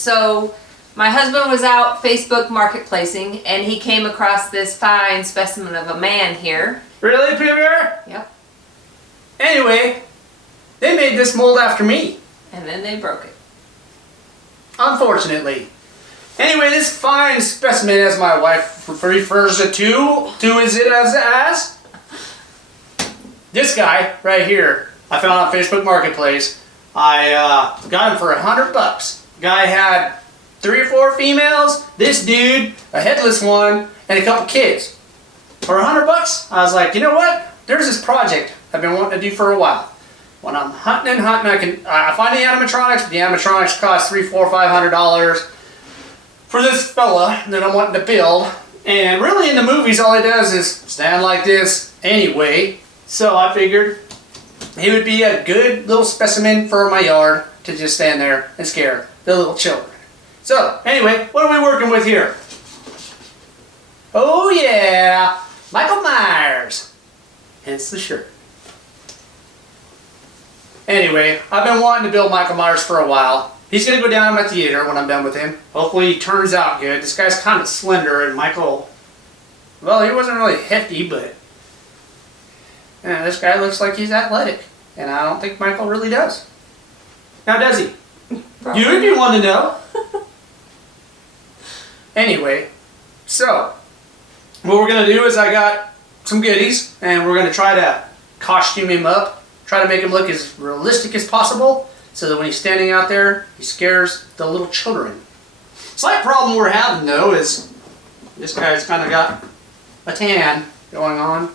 So my husband was out Facebook marketplacing and he came across this fine specimen of a man here. Really, Peter? Yep. Anyway, they made this mold after me. And then they broke it. Unfortunately. Anyway, this fine specimen, as my wife refers it to is it as this guy right here. I found on Facebook Marketplace. I got him for $100. Guy had 3 or 4 females, this dude, a headless one, and a couple kids. For $100, I was like, you know what? There's this project I've been wanting to do for a while. When I'm hunting and hunting, I find the animatronics, but the animatronics cost $300, $400, $500 for this fella that I'm wanting to build. And really in the movies, all he does is stand like this anyway. So I figured he would be a good little specimen for my yard to just stand there and scare the little children. So anyway, what are we working with here? Oh yeah, Michael Myers. Hence the shirt. Anyway, I've been wanting to build Michael Myers for a while. He's going to go down in my theater when I'm done with him. Hopefully he turns out good. This guy's kind of slender, and Michael, well, he wasn't really hefty, but this guy looks like he's athletic. And I don't think Michael really does. Now does he? Probably. You'd be one to know. Anyway, so what we're going to do is I got some goodies, and we're going to try to costume him up. Try to make him look as realistic as possible so that when he's standing out there, he scares the little children. Slight problem we're having though is this guy's kind of got a tan going on.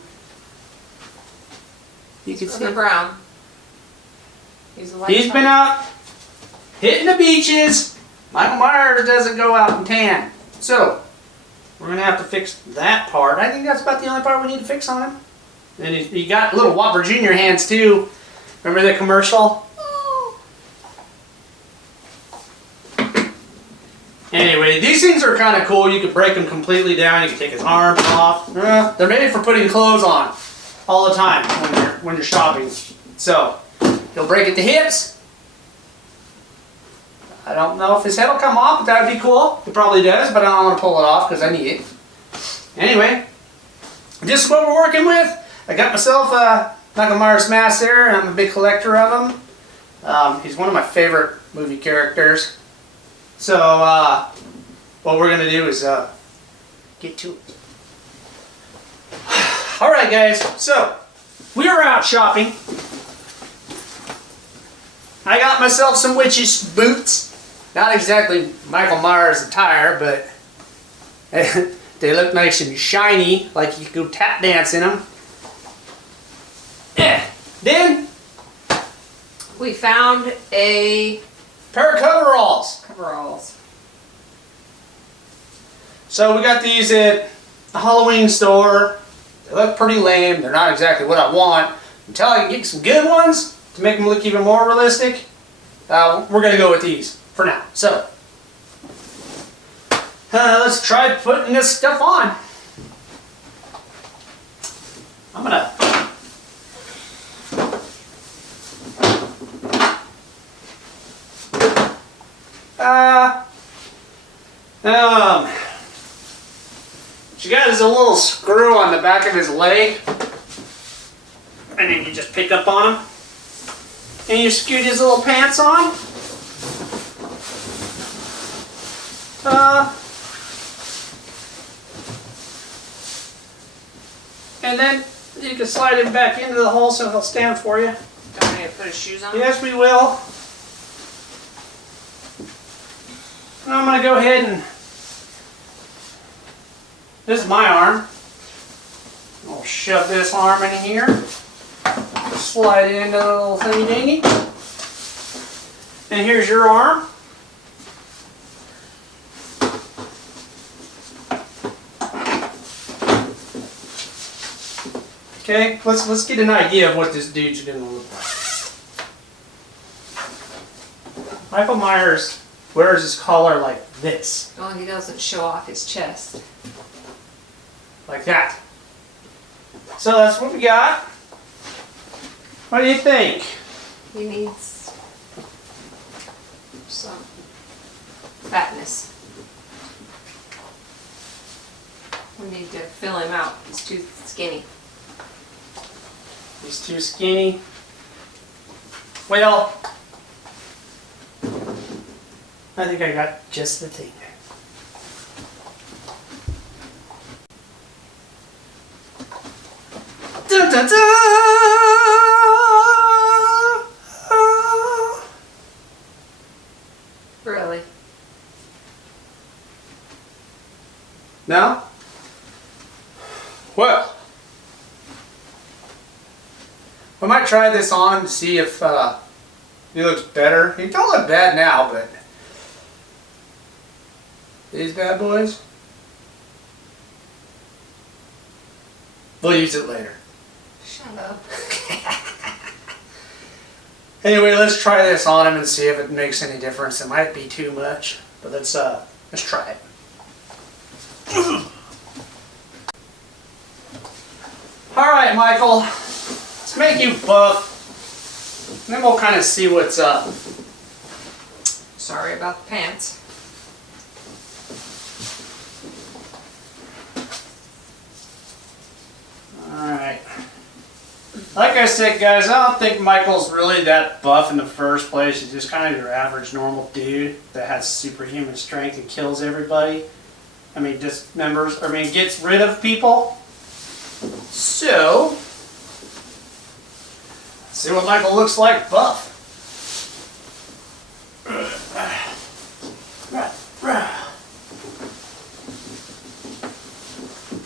You can see the brown. He's been out hitting the beaches. Michael Myers doesn't go out and tan. So we're going to have to fix that part. I think that's about the only part we need to fix on him. And he got little Whopper Jr. hands too. Remember that commercial? Anyway, these things are kind of cool. You can break them completely down. You can take his arms off. They're made for putting clothes on all the time when you're shopping. So he'll break at the hips. I don't know if his head will come off, but that would be cool. It probably does, but I don't want to pull it off because I need it. Anyway, this is what we're working with. I got myself a Michael Myers mask there, and I'm a big collector of him. He's one of my favorite movie characters. So, what we're going to do is get to it. Alright guys, so we are out shopping. I got myself some witch's boots. Not exactly Michael Myers attire, but they look nice and shiny, like you could go tap dance in them. Then we found a pair of coveralls. So we got these at the Halloween store. They look pretty lame. They're not exactly what I want. Until I can get some good ones to make them look even more realistic, we're going to go with these for now. So let's try putting this stuff on. I'm going to what you got is a little screw on the back of his leg, and then you just pick up on him, and you scoot his little pants on. And then you can slide him back into the hole so he'll stand for you. Do I need to put his shoes on? Yes, we will. And I'm going to go ahead and, this is my arm. I'll shove this arm in here. Slide it into the little thingy dingy. And here's your arm. Okay, let's get an idea of what this dude's going to look like. Michael Myers wears his collar like this. Well, he doesn't show off his chest. Like that. So that's what we got. What do you think? He needs some fatness. We need to fill him out. He's too skinny. He's too skinny. Well, I think I got just the thing. Dun, dun, dun. Really? No? Well, I might try this on to see if he looks better. He don't look bad now, but these bad boys, we'll use it later. Shut up. Anyway, let's try this on him and see if it makes any difference. It might be too much, but let's try it. All right, Michael, let's make you buff, and then we'll kind of see what's up. Sorry about the pants. All right. Like I said, guys, I don't think Michael's really that buff in the first place. He's just kind of your average normal dude that has superhuman strength and kills everybody. I mean, dismembers, I mean, gets rid of people. So, see what Michael looks like buff.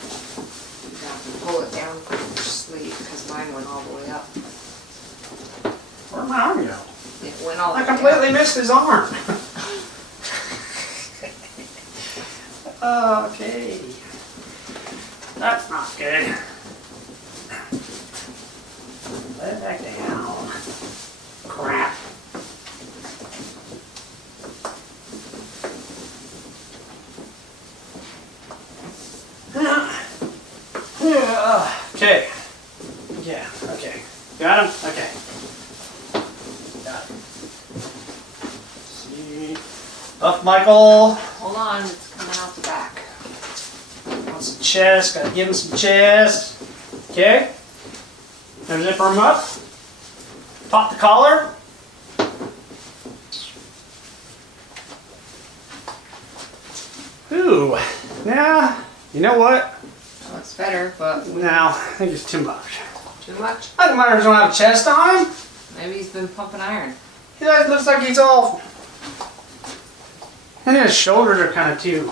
You have to pull it down from your sleeve because mine went all the way up. Where'd my arm go? It went all the I way up. completely missed his arm. Okay. That's not good. Let it back down. Crap. Okay. Yeah, okay. Got him? Okay. Got him. See. Up, Michael. Hold on, it's coming out the back. Want some chest, gotta give him some chest. Okay. Now zipper him up. Pop the collar. Ooh. Now, you know what? Looks better, but Now, I think it's too much. too much. I think Myers don't have a chest on him. Maybe he's been pumping iron. He looks like he's all. And his shoulders are kind of too.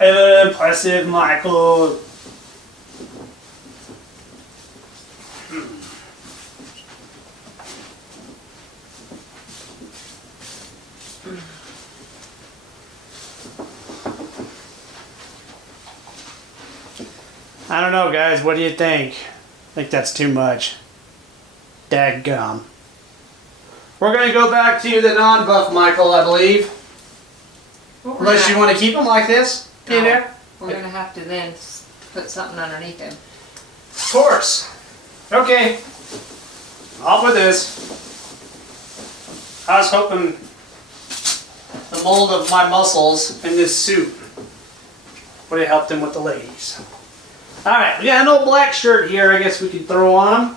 Ever impressive, Michael. I don't know, guys. What do you think? I think that's too much. Daggum. We're going to go back to the non-buff Michael, I believe. Unless you want to keep him like this. No, there? we're going to have to then put something underneath him. Of course. Okay. Off with this. I was hoping the mold of my muscles in this suit would have helped him with the ladies. Alright, we got an old black shirt here I guess we could throw on him.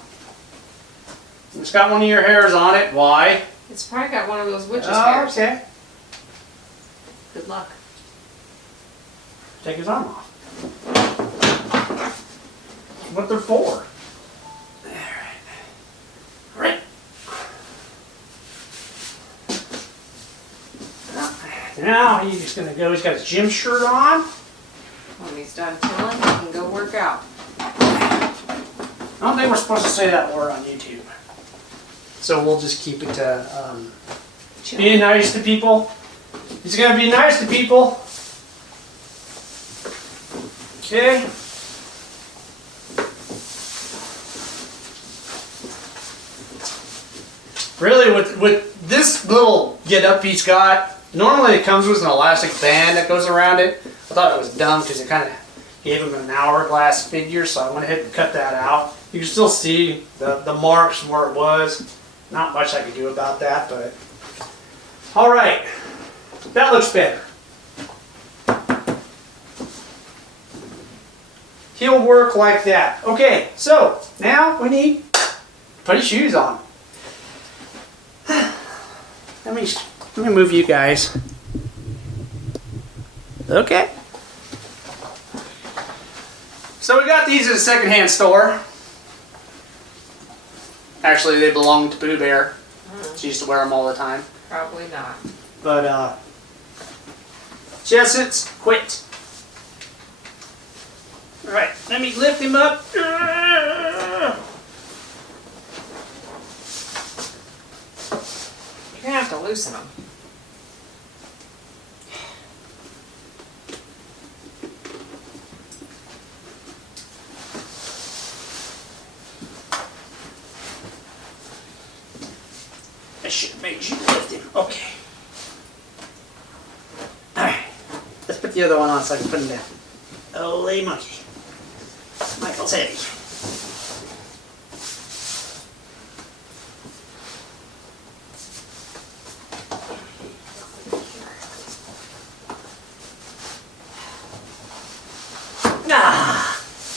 It's got one of your hairs on it. Why? It's probably got one of those witch's Oh, hairs. okay. Good luck. Take his arm off. What they're for. Alright. Now he's just gonna go, he's got his gym shirt on. When he's done chilling, he can go work out. I don't think we're supposed to say that word on YouTube. So we'll just keep it to being nice to people. He's gonna be nice to people. Okay. Really, with this little get up he's got, normally it comes with an elastic band that goes around it. I thought it was dumb because it kind of gave him an hourglass figure, so I went ahead and cut that out. You can still see the marks where it was. Not much I could do about that, but all right, that looks better. He'll work like that. Okay, so now we need to put his shoes on. Let me move you guys. Okay. So we got these at a secondhand store. Actually, they belong to Boo Bear. She used to wear them all the time. Probably not. But, Jessens, quit. Alright, let me lift him up. You're gonna have to loosen them. I should have made you lift him. Okay. Alright. Let's put the other one on so I can put him down. Holy monkey. Michael's heavy.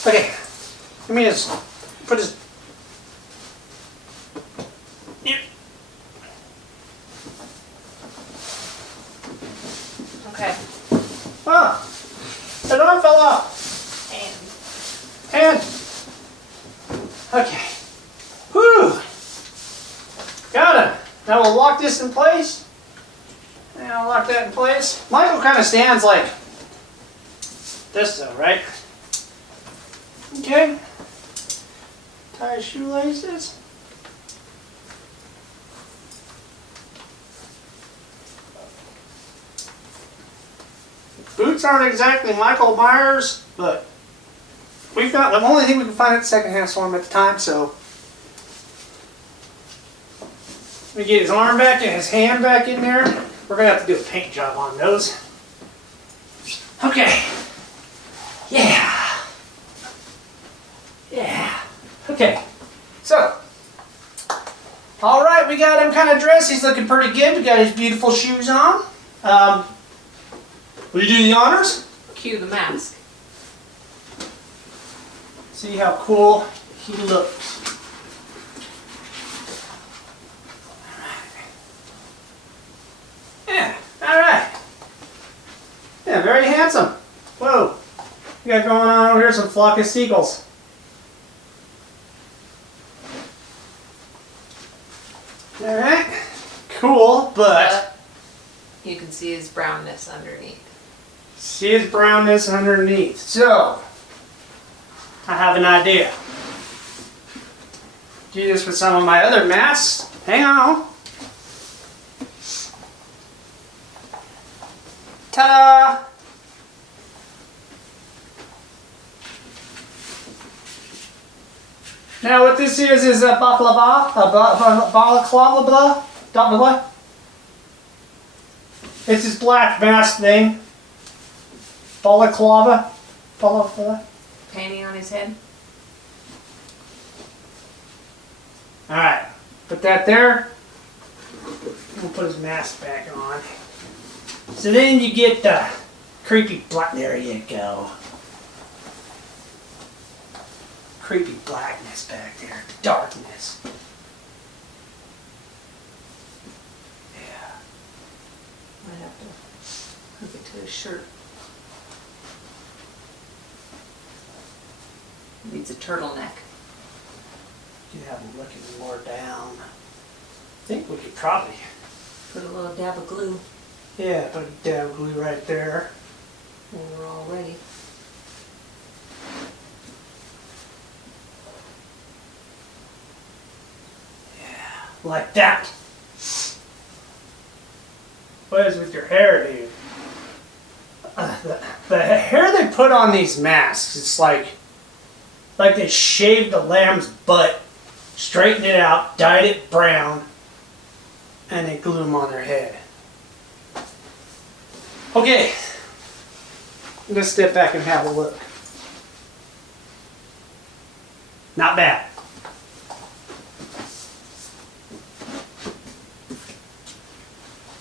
Okay. Let me just put his. Here. Okay. Ah! That arm fell off. And. Okay. Whew! Got it. Now we'll lock this in place. And I'll lock that in place. Michael kind of stands like this though, right? Okay. Tie his shoelaces. Boots aren't exactly Michael Myers, but we've got the only thing we can find at secondhand store at the time, so let me get his arm back and his hand back in there. We're gonna have to do a paint job on those. Okay. Yeah. Yeah. Okay. So, all right, we got him kind of dressed. He's looking pretty good. We got his beautiful shoes on. Will you do the honors? Cue the mask. See how cool he looks. Yeah, all right. Yeah, very handsome. Whoa. We got going on over here some flock of seagulls. All right. Cool, but you can see his brownness underneath. See his brownness underneath. So, I have an idea. Do this with some of my other masks. Hang on. Ta-da! Now what this is a baklava, balaclava, it's this black mask thing. Balaclava. Painting on his head. Alright, put that there. We'll put his mask back on. So then you get the creepy black, there you go. Creepy blackness back there, the darkness. Yeah. Might have to hook it to his shirt. Needs a turtleneck. You have him looking more down. I think we could probably. Put a little dab of glue Yeah, put a dab of glue right there. when we're all ready. Like that. What is with your hair, dude? The hair they put on these masks, it's like they shaved a lamb's butt, straightened it out, dyed it brown, and they glue them on their head. Okay, let's step back and have a look. Not bad.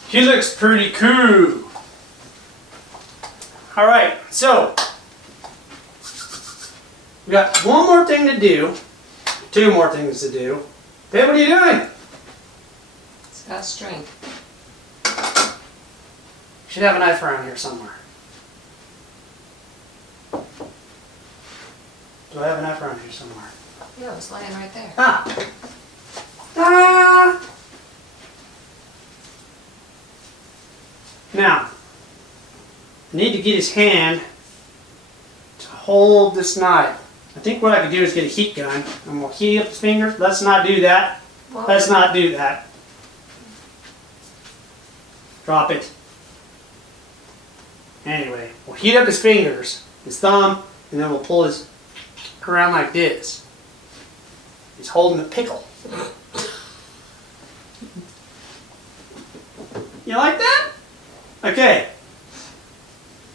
He looks pretty cool. All right, so we got one more thing to do. Two more things to do. Babe, what are you doing? It's got string. Should have a knife around here somewhere. Do I have a knife around here somewhere? Yeah, it's laying right there. Ah! Ah! Now, I need to get his hand to hold this knife. I think what I could do is get a heat gun. I'm going to heat up his fingers. Let's not do that. Well, Let's not do that. Drop it. Anyway, we'll heat up his fingers, his thumb, and then we'll pull his around like this. He's holding a pickle. You like that? Okay.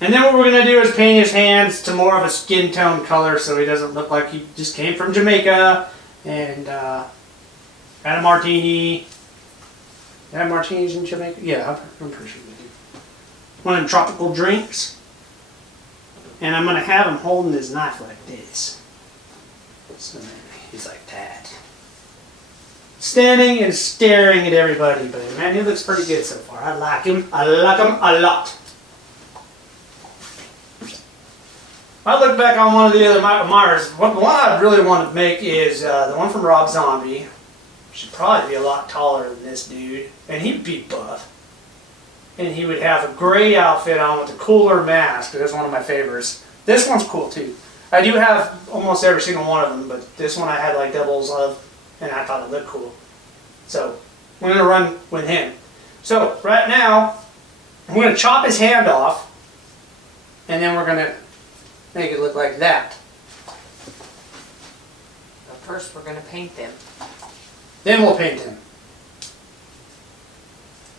And then what we're going to do is paint his hands to more of a skin tone color so he doesn't look like he just came from Jamaica and had a martini. They have martinis in Jamaica? Yeah, I'm pretty sure they do. One of them tropical drinks. And I'm going to have him holding his knife like this. So he's like that. Standing and staring at everybody, but man, he looks pretty good so far. I like him. I like him a lot. I look back on one of the other Michael Myers. The one I really want to make is the one from Rob Zombie. Should probably be a lot taller than this dude. And he'd be buff. And he would have a gray outfit on with a cooler mask. That's one of my favorites. This one's cool too. I do have almost every single one of them, but this one I had like doubles of, and I thought it looked cool. So, we're going to run with him. So, right now, I'm going to chop his hand off, and then we're going to make it look like that. But first we're going to paint them. Then we'll paint him.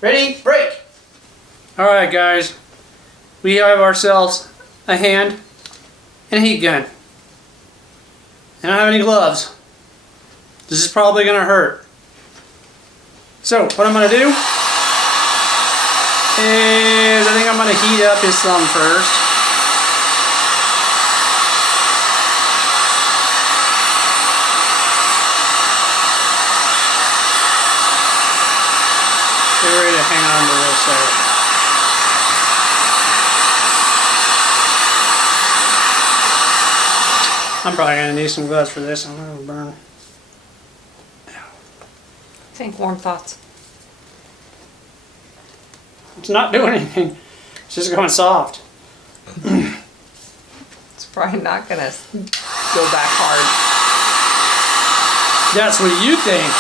Ready? Break! Alright guys, we have ourselves a hand and a heat gun. I don't have any gloves. This is probably going to hurt. So, what I'm going to do is I think I'm going to heat up his thumb first. Get ready to hang on to this there. I'm probably going to need some gloves for this. I'm going to burn. Think warm thoughts. It's not doing anything. It's just going soft. It's probably not going to go back hard. That's what you think.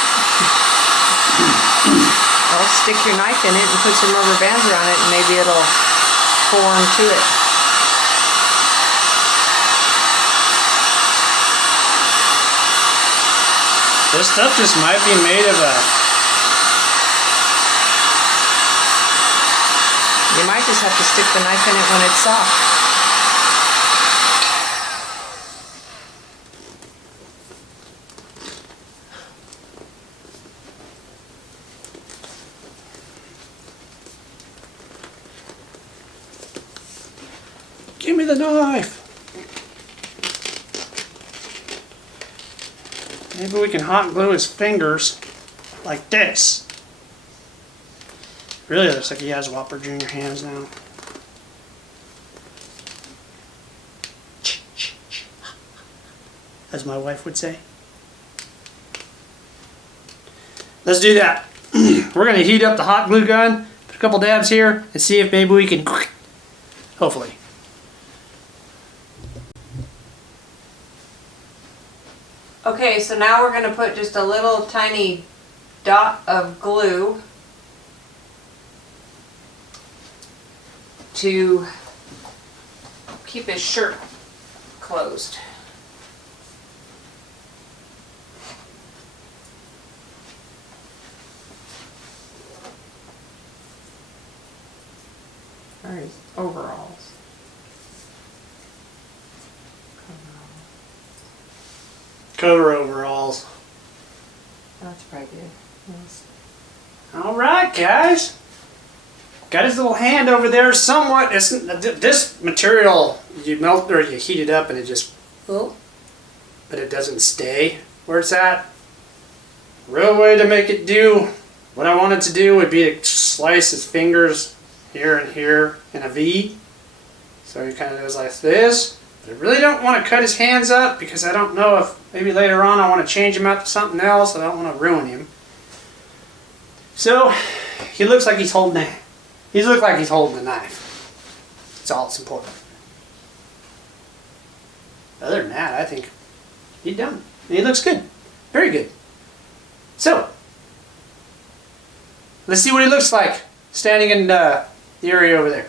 Well, stick your knife in it and put some rubber bands around it and maybe it'll form to it. This stuff just might be made of a... You might just have to stick the knife in it when it's soft. Give me the knife. Maybe we can hot glue his fingers like this. Really looks like he has Whopper Jr. hands now. As my wife would say. Let's do that. We're going to heat up the hot glue gun, put a couple dabs here, and see if maybe we can, hopefully. Okay, so now we're going to put just a little tiny dot of glue to keep his shirt closed. Or his overalls. cover overalls. That's probably good. Yes. All right, guys. Got his little hand over there somewhat. This material, you melt or you heat it up and it just, but it doesn't stay where it's at. Real way to make it do what I want it to do would be to slice his fingers here and here in a V. So he kind of does like this. But I really don't want to cut his hands up because I don't know if maybe later on I want to change him out to something else. I don't want to ruin him. So he looks like he's holding a knife. That's all that's important. Other than that, I think he's done. And he looks good. Very good. So, let's see what he looks like standing in the area over there.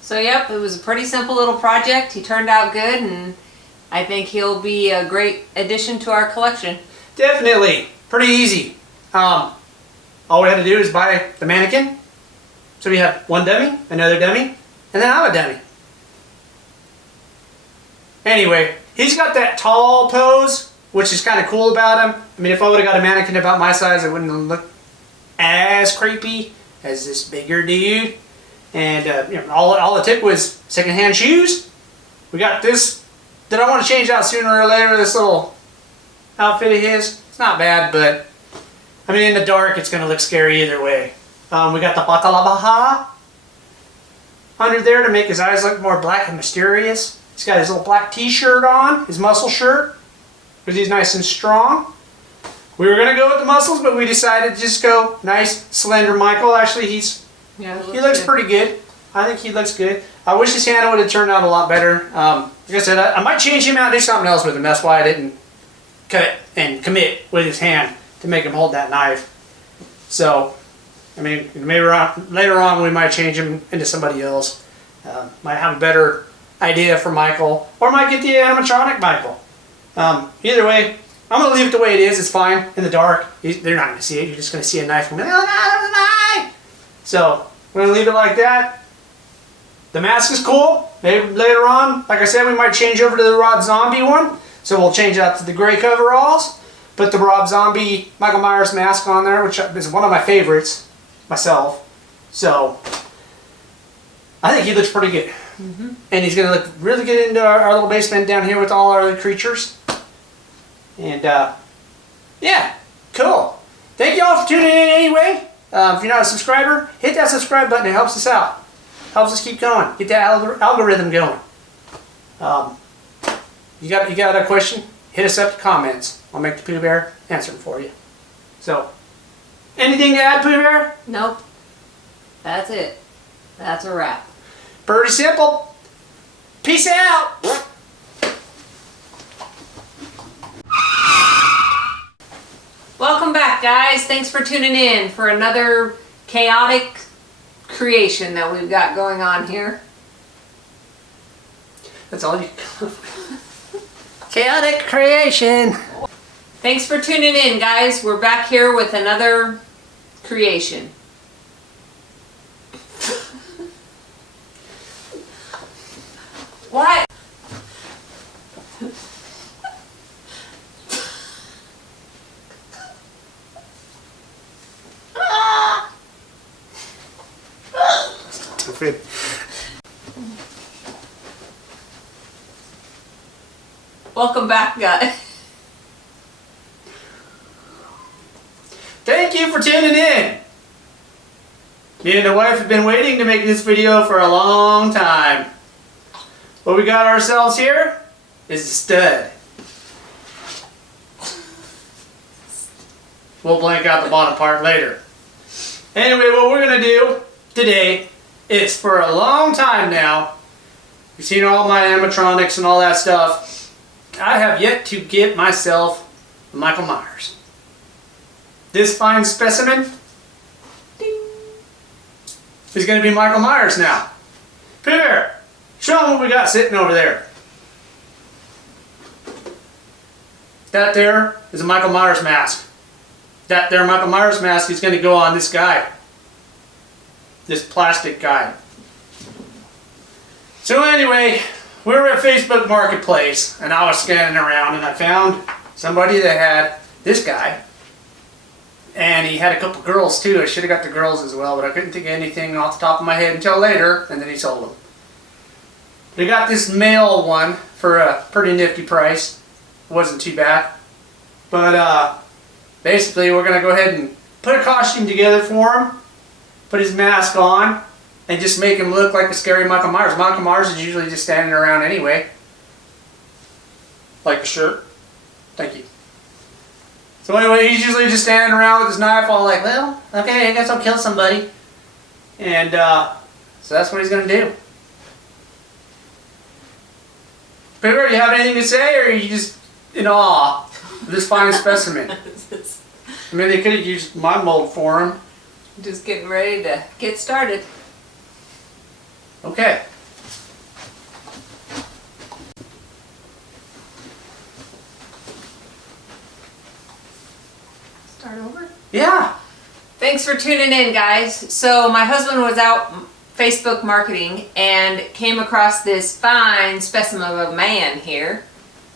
So yep, it was a pretty simple little project. He turned out good, and I think he'll be a great addition to our collection. Definitely. Pretty easy. All we had to do is buy the mannequin. So we have one dummy, another dummy, and then I'm a dummy. Anyway, he's got that tall pose, which is kind of cool about him. I mean, if I would have got a mannequin about my size, it wouldn't look as creepy as this bigger dude. And all it took was secondhand shoes. We got this that I want to change out sooner or later. This little outfit of his. It's not bad, but I mean, in the dark, it's going to look scary either way. We got the Batalabaha under there to make his eyes look more black and mysterious. He's got his little black t-shirt on, his muscle shirt, because he's nice and strong. We were going to go with the muscles, but we decided to just go nice, slender Michael. Actually, he looks pretty good. I think he looks good. I wish his hand would have turned out a lot better. Like I said, I might change him out and do something else with him. That's why I didn't cut and commit with his hand to make him hold that knife. So, I mean, maybe later on we might change him into somebody else. Might have a better idea for Michael, or might get the animatronic Michael. Either way, I'm going to leave it the way it is. It's fine in the dark. They're not going to see it. You're just going to see a knife. So, we're going to leave it like that. The mask is cool. Maybe later on, like I said, we might change over to the Rob Zombie one. So we'll change out to the gray coveralls. Put the Rob Zombie Michael Myers mask on there, which is one of my favorites myself. So, I think he looks pretty good. Mm-hmm. And he's going to look really good into our little basement down here with all our other creatures. And, yeah, cool. Thank you all for tuning in anyway. If you're not a subscriber, hit that subscribe button. It helps us out. Helps us keep going. Get that algorithm going. You got a question? Hit us up in the comments. I'll make the Pooh Bear answer them for you. So, anything to add, Pooh Bear? Nope. That's it. That's a wrap. Pretty simple. Peace out. Welcome back, guys. Thanks for tuning in for another chaotic creation that we've got going on here. That's all you... Chaotic creation. Thanks for tuning in, guys. We're back here with another creation. What? stupid. Welcome back, guys. Thank you for tuning in. Me and the wife have been waiting to make this video for a long time. What we got ourselves here is a stud. We'll blank out the bottom part later. Anyway, what we're going to do today is, for a long time now, you've seen all my animatronics and all that stuff, I have yet to get myself a Michael Myers. This fine specimen is going to be Michael Myers now. Peter, show them what we got sitting over there. That there is a Michael Myers mask. That there Michael Myers mask is going to go on this guy. This plastic guy. So anyway, we were at Facebook Marketplace and I was scanning around and I found somebody that had this guy. And he had a couple girls too. I should have got the girls as well, but I couldn't think of anything off the top of my head until later, and then he sold them. They got this male one for a pretty nifty price. It wasn't too bad. But basically we're going to go ahead and put a costume together for him, put his mask on, and just make him look like a scary Michael Myers. Michael Myers is usually just standing around anyway. Like the shirt. Thank you. So anyway, he's usually just standing around with his knife all like, well, okay, I guess I'll kill somebody. And so that's what he's going to do. Peter, you have anything to say, or are you just in awe of this fine specimen? I mean, they could have used my mold for him. Just getting ready to get started. Okay. Start over? Yeah. Thanks for tuning in, guys. So my husband was out Facebook marketing and came across this fine specimen of a man here.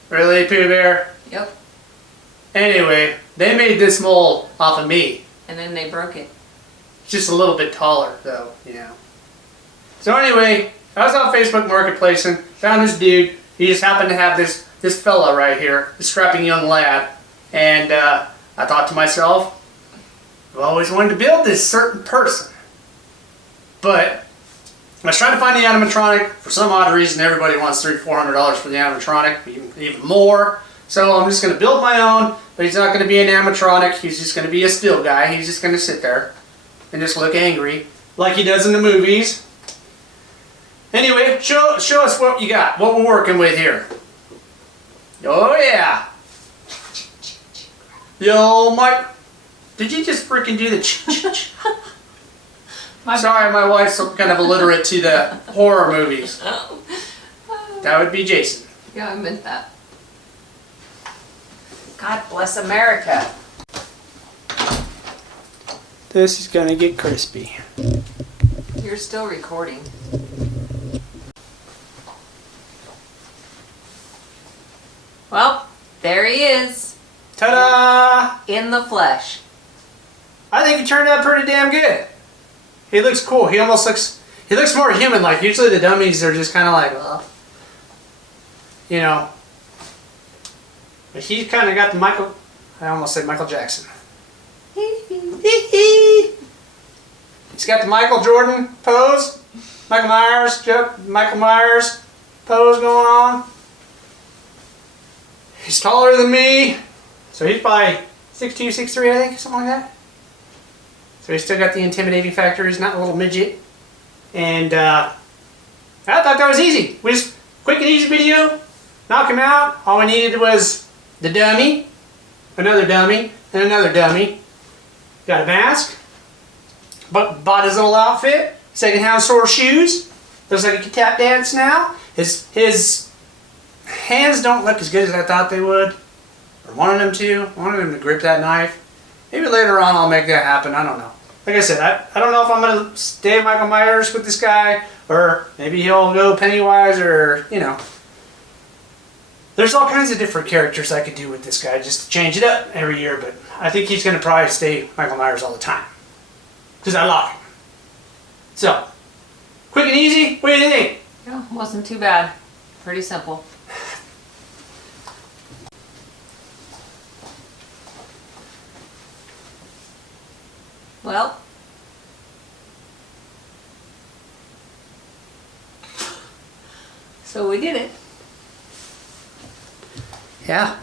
Really, Pooh Bear? Yep. Anyway, they made this mold off of me. And then they broke it. It's just a little bit taller, though, you know. So anyway, I was on Facebook Marketplace and found this dude. He just happened to have this fella right here, this strapping young lad. And I thought to myself, I've always wanted to build this certain person. But I was trying to find the animatronic. For some odd reason, everybody wants $300-400 for the animatronic, even more. So I'm just going to build my own, but he's not going to be an animatronic. He's just going to be a still guy. He's just going to sit there and just look angry like he does in the movies. Anyway, show us what you got, what we're working with here. Oh yeah. Yo, Mike, did you just freaking do the ch-ch-ch? Sorry, my wife's kind of illiterate to the horror movies. That would be Jason. Yeah, I meant that. God bless America. This is gonna get crispy. You're still recording. Well, there he is. Ta-da! In the flesh. I think he turned out pretty damn good. He looks cool. He looks more human-like. Usually the dummies are just kind of like, you know. But he's kind of got the I almost said Michael Jackson. He's got the Michael Jordan pose. Michael Myers pose going on. He's taller than me. So he's probably 6'2", 6'3", I think, something like that. So he's still got the intimidating factor. He's not a little midget. And I thought that was easy. We just, quick and easy video, knock him out. All we needed was the dummy, another dummy, and another dummy. Got a mask. Bought his little outfit. Second-hand store shoes. Looks like he can tap dance now. His hands don't look as good as I thought they would. Or wanted him to. I wanted him to grip that knife. Maybe later on I'll make that happen. I don't know. Like I said, I don't know if I'm going to stay Michael Myers with this guy, or maybe he'll go Pennywise, or, you know. There's all kinds of different characters I could do with this guy just to change it up every year, but I think he's going to probably stay Michael Myers all the time. Because I love him. So, Quick and easy? What do you think? Yeah, wasn't too bad. Pretty simple. Well, so we did it. Yeah.